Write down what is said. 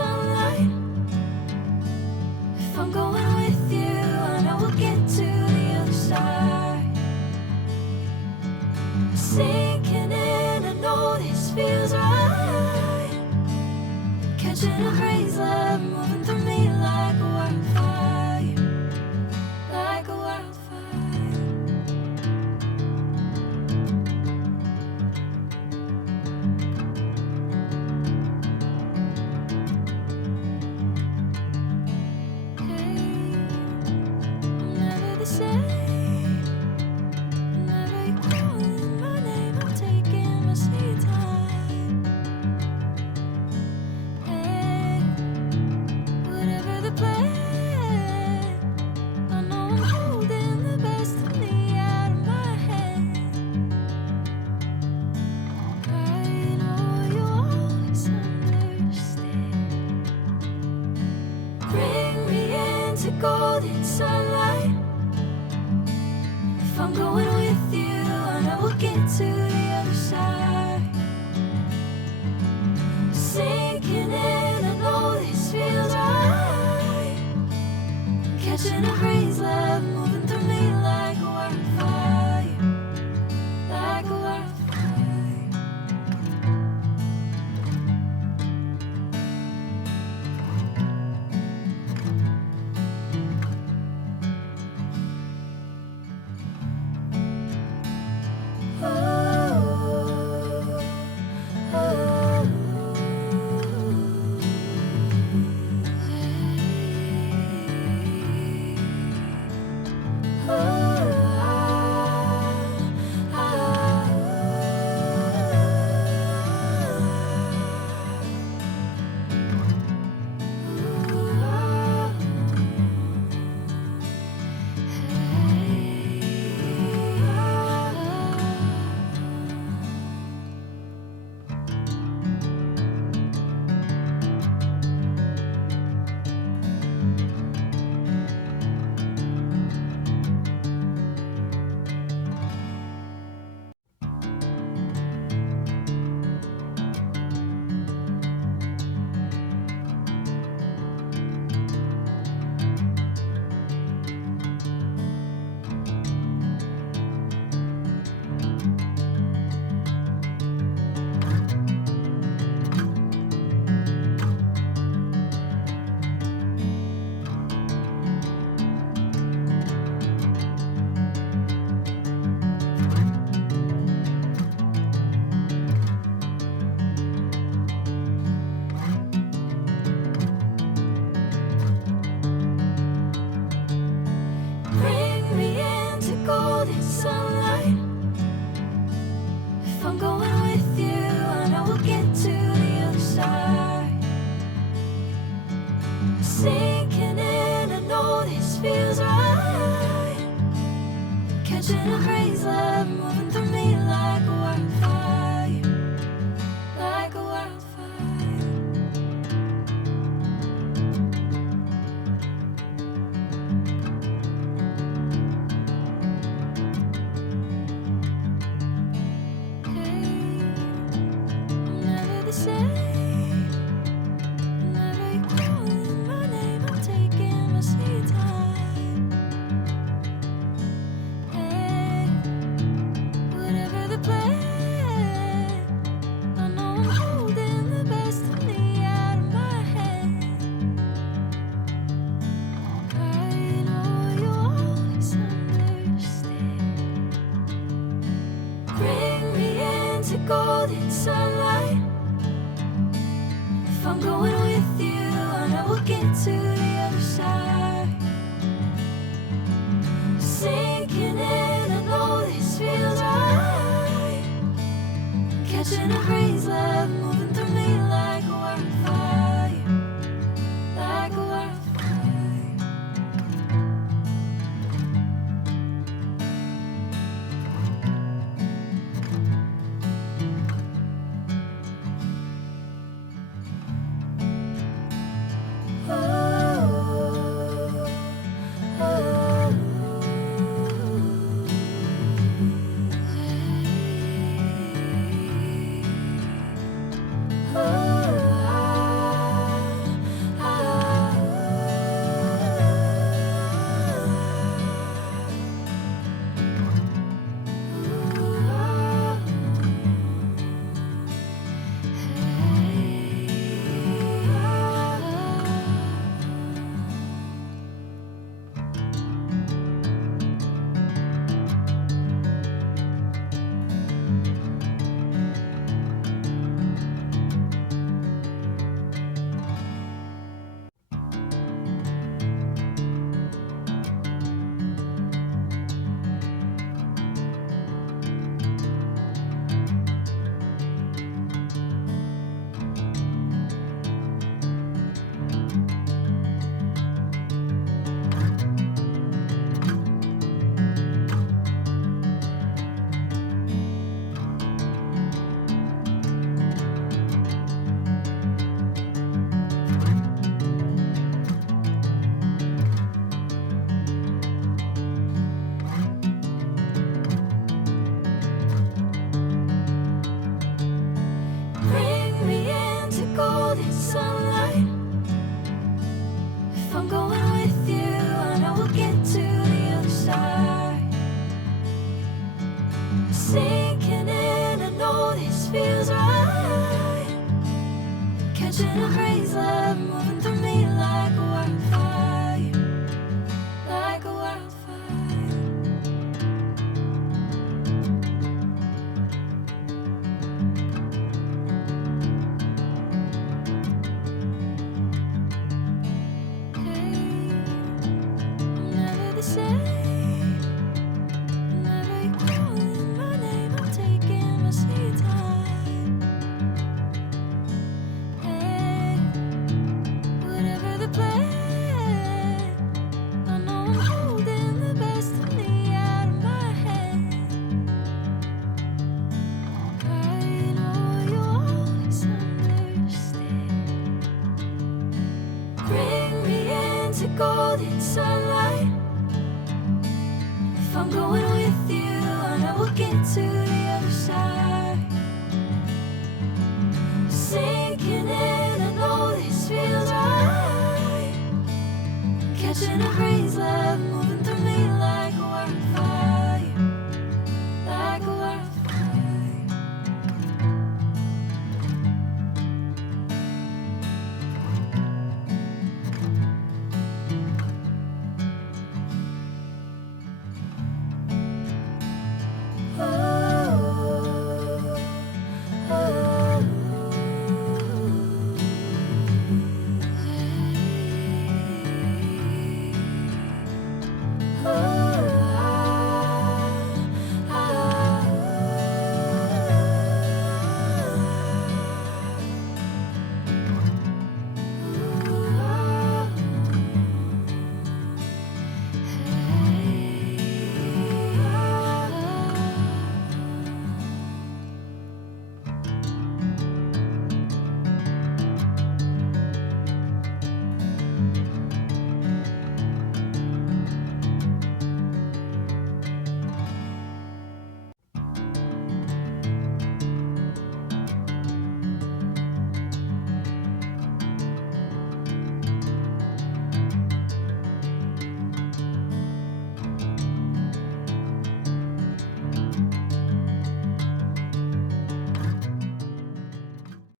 sunlight. If I'm going with you, I know we'll get to the other side. Sinking in, I know this feels right. Catching a bracelet, moving through me like a wildfire, like a wildfire. Golden sunlight. If I'm going with you, I know we'll get to the other side. Sinking in, I know this feels right. Catching a bracelet, moving through me like a wildfire, like a wildfire. Sunlight. If I'm going with you, I know we'll get to the other side. Sinking in, I know this feels right. Catching a bracelet, moving through me like a wildfire, like a wildfire. Golden sunlight. If I'm going with you, I know we'll get to the other side. Sinking in, I know this feels right. Catching a bracelet, moving through me like a wildfire, like a wildfire. Oh sunlight. If I'm going with you, I know we'll get to the other side. Sinking in, I know this feels right. Catching a crazy love moving through me like a wildfire, like a wildfire. Golden sunlight. If I'm going with you, I know we'll get to the other side. Sinking in, I know this feels right. Catching a break.